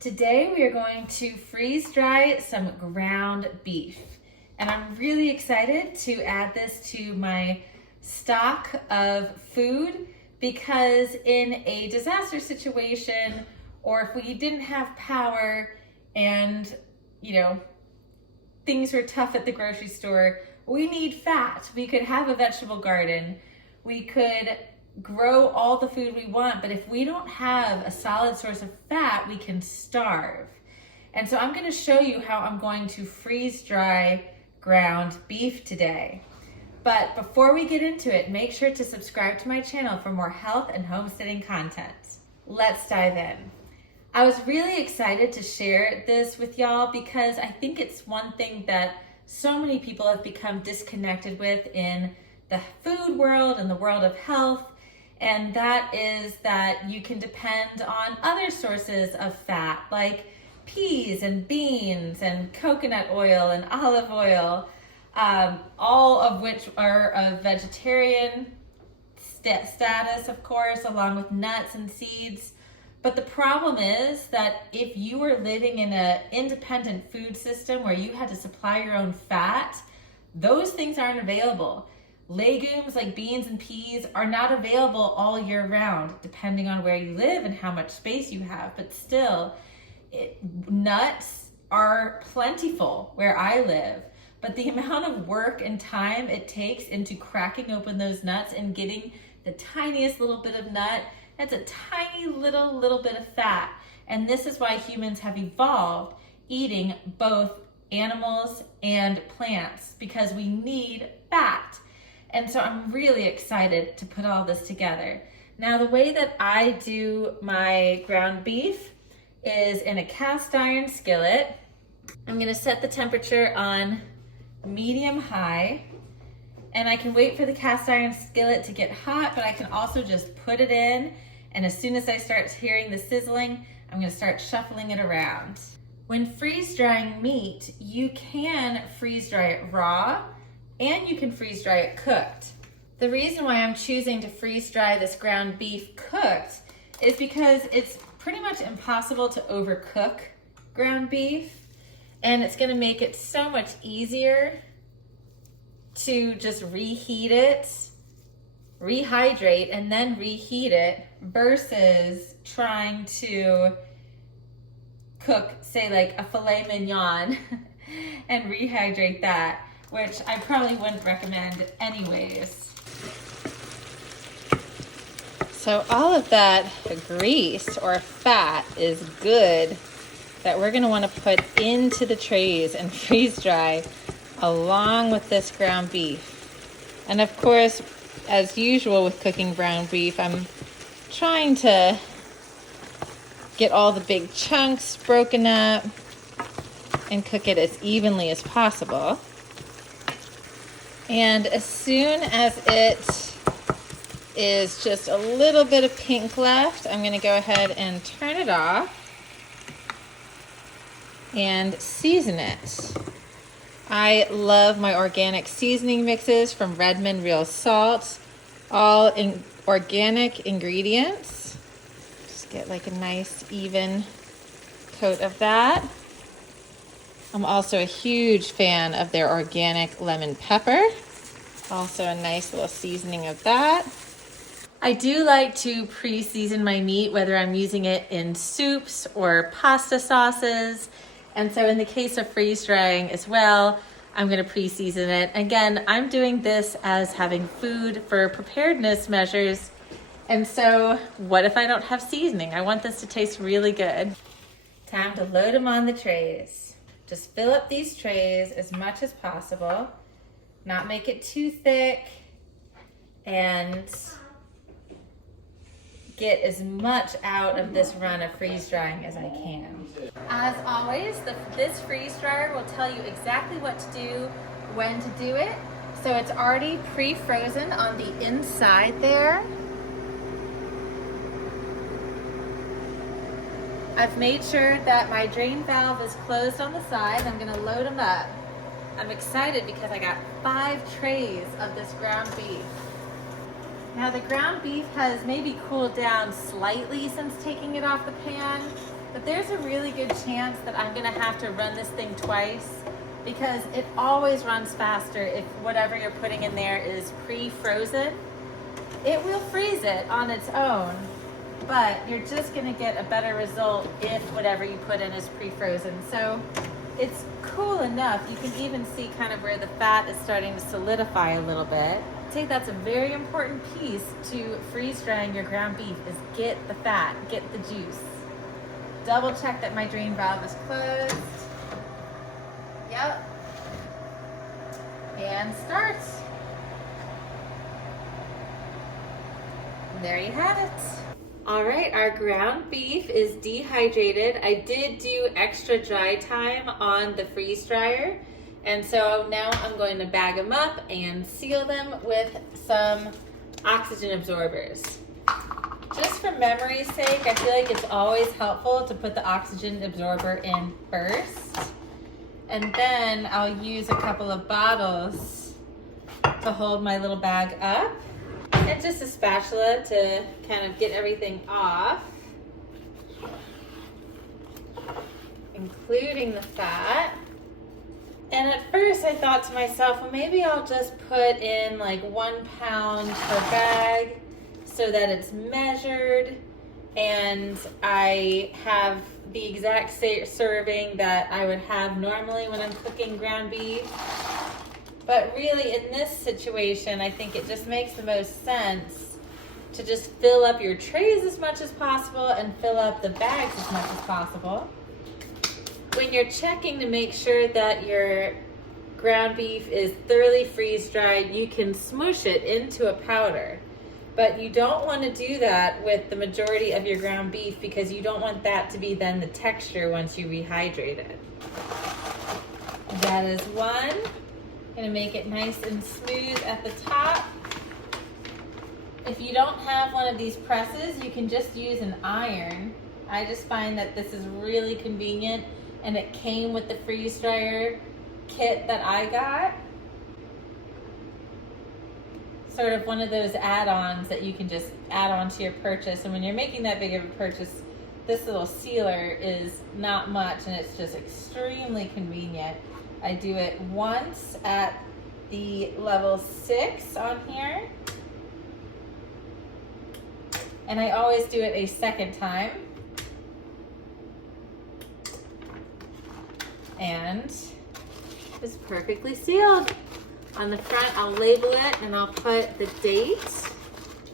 Today we are going to freeze dry some ground beef. And I'm really excited to add this to my stock of food because in a disaster situation, or if we didn't have power and, things were tough at the grocery store, we need fat. We could have a vegetable garden. We could grow all the food we want, but if we don't have a solid source of fat, we can starve. And so I'm going to show you how I'm going to freeze dry ground beef today. But before we get into it, make sure to subscribe to my channel for more health and homesteading content. Let's dive in. I was really excited to share this with y'all because I think it's one thing that so many people have become disconnected with in the food world and the world of health. And that is that you can depend on other sources of fat like peas and beans and coconut oil and olive oil, all of which are of vegetarian status, of course, along with nuts and seeds. But the problem is that if you were living in an independent food system where you had to supply your own fat, those things aren't available. Legumes like beans and peas are not available all year round, depending on where you live and how much space you have. But still, nuts are plentiful where I live. But the amount of work and time it takes into cracking open those nuts and getting the tiniest little bit of nut, that's a tiny little bit of fat. And this is why humans have evolved eating both animals and plants, because we need fat. And so I'm really excited to put all this together. Now, the way that I do my ground beef is in a cast iron skillet. I'm gonna set the temperature on medium high, and I can wait for the cast iron skillet to get hot, but I can also just put it in, and as soon as I start hearing the sizzling, I'm gonna start shuffling it around. When freeze drying meat, you can freeze dry it raw, and you can freeze dry it cooked. The reason why I'm choosing to freeze dry this ground beef cooked is because it's pretty much impossible to overcook ground beef, and it's gonna make it so much easier to just reheat it, rehydrate, and then reheat it versus trying to cook, say, like a filet mignon and rehydrate that, which I probably wouldn't recommend anyways. So all of that grease or fat is good that we're gonna wanna put into the trays and freeze dry along with this ground beef. And of course, as usual with cooking ground beef, I'm trying to get all the big chunks broken up and cook it as evenly as possible. And as soon as it is just a little bit of pink left, I'm gonna go ahead and turn it off and season it. I love my organic seasoning mixes from Redmond Real Salt, all in organic ingredients. Just get like a nice even coat of that. I'm also a huge fan of their organic lemon pepper. Also a nice little seasoning of that. I do like to pre-season my meat, whether I'm using it in soups or pasta sauces. And so in the case of freeze drying as well, I'm gonna pre-season it. Again, I'm doing this as having food for preparedness measures. And so what if I don't have seasoning? I want this to taste really good. Time to load them on the trays. Just fill up these trays as much as possible, not make it too thick, and get as much out of this run of freeze drying as I can. As always, this freeze dryer will tell you exactly what to do, when to do it. So it's already pre-frozen on the inside there. I've made sure that my drain valve is closed on the side. I'm gonna load them up. I'm excited because I got 5 trays of this ground beef. Now the ground beef has maybe cooled down slightly since taking it off the pan, But there's a really good chance that I'm gonna have to run this thing twice because it always runs faster if whatever you're putting in there is pre-frozen. It will freeze it on its own, but you're just gonna get a better result if whatever you put in is pre-frozen. So it's cool enough. You can even see kind of where the fat is starting to solidify a little bit. I think that's a very important piece to freeze drying your ground beef is get the fat, get the juice. Double check that my drain valve is closed. Yep. And start. There you have it. All right, our ground beef is dehydrated. I did do extra dry time on the freeze dryer. And so now I'm going to bag them up and seal them with some oxygen absorbers. Just for memory's sake, I feel like it's always helpful to put the oxygen absorber in first. And then I'll use a couple of bottles to hold my little bag up. And just a spatula to kind of get everything off, including the fat. And at first I thought to myself, well, maybe I'll just put in like 1 pound per bag so that it's measured and I have the exact serving that I would have normally when I'm cooking ground beef. But really in this situation, I think it just makes the most sense to just fill up your trays as much as possible and fill up the bags as much as possible. When you're checking to make sure that your ground beef is thoroughly freeze dried, you can smush it into a powder. But you don't want to do that with the majority of your ground beef because you don't want that to be then the texture once you rehydrate it. That is one. Gonna make it nice and smooth at the top. If you don't have one of these presses, you can just use an iron. I just find that this is really convenient and it came with the freeze dryer kit that I got. Sort of one of those add-ons that you can just add on to your purchase. And when you're making that big of a purchase, this little sealer is not much and it's just extremely convenient. I do it once at the level 6 on here. And I always do it a second time. And it's perfectly sealed. On the front, I'll label it and I'll put the date.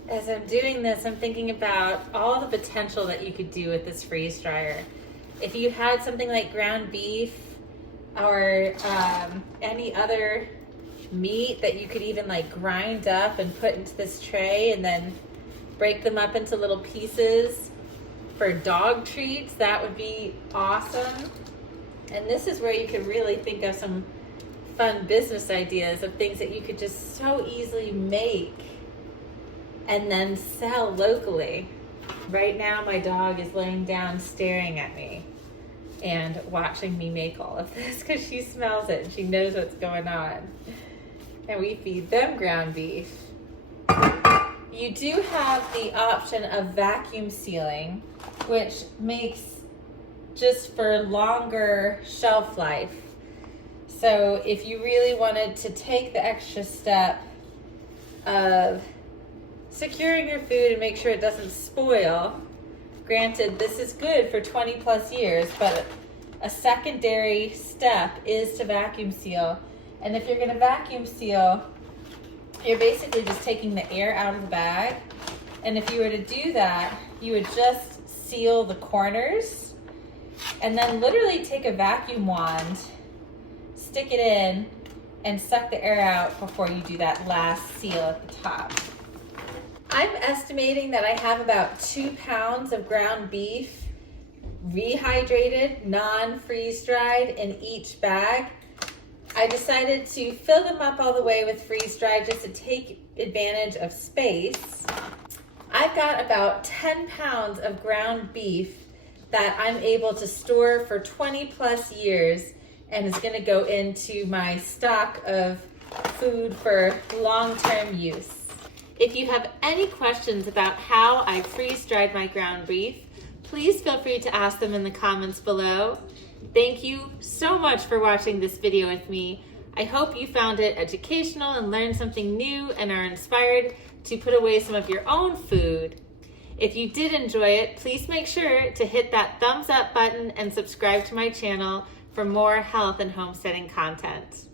As I'm doing this, I'm thinking about all the potential that you could do with this freeze dryer. If you had something like ground beef, or any other meat that you could even like grind up and put into this tray and then break them up into little pieces for dog treats, that would be awesome. And this is where you could really think of some fun business ideas of things that you could just so easily make and then sell locally. Right now my dog is laying down staring at me and watching me make all of this because she smells it and she knows what's going on. And we feed them ground beef. You do have the option of vacuum sealing, which makes just for longer shelf life. So if you really wanted to take the extra step of securing your food and make sure it doesn't spoil, granted, this is good for 20 plus years, but a secondary step is to vacuum seal. And if you're gonna vacuum seal, you're basically just taking the air out of the bag. And if you were to do that, you would just seal the corners and then literally take a vacuum wand, stick it in, and suck the air out before you do that last seal at the top. I'm estimating that I have about 2 pounds of ground beef, rehydrated, non-freeze dried in each bag. I decided to fill them up all the way with freeze dried just to take advantage of space. I've got about 10 pounds of ground beef that I'm able to store for 20 plus years and is gonna go into my stock of food for long-term use. If you have any questions about how I freeze dried my ground beef, please feel free to ask them in the comments below. Thank you so much for watching this video with me. I hope you found it educational and learned something new and are inspired to put away some of your own food. If you did enjoy it, please make sure to hit that thumbs up button and subscribe to my channel for more health and homesteading content.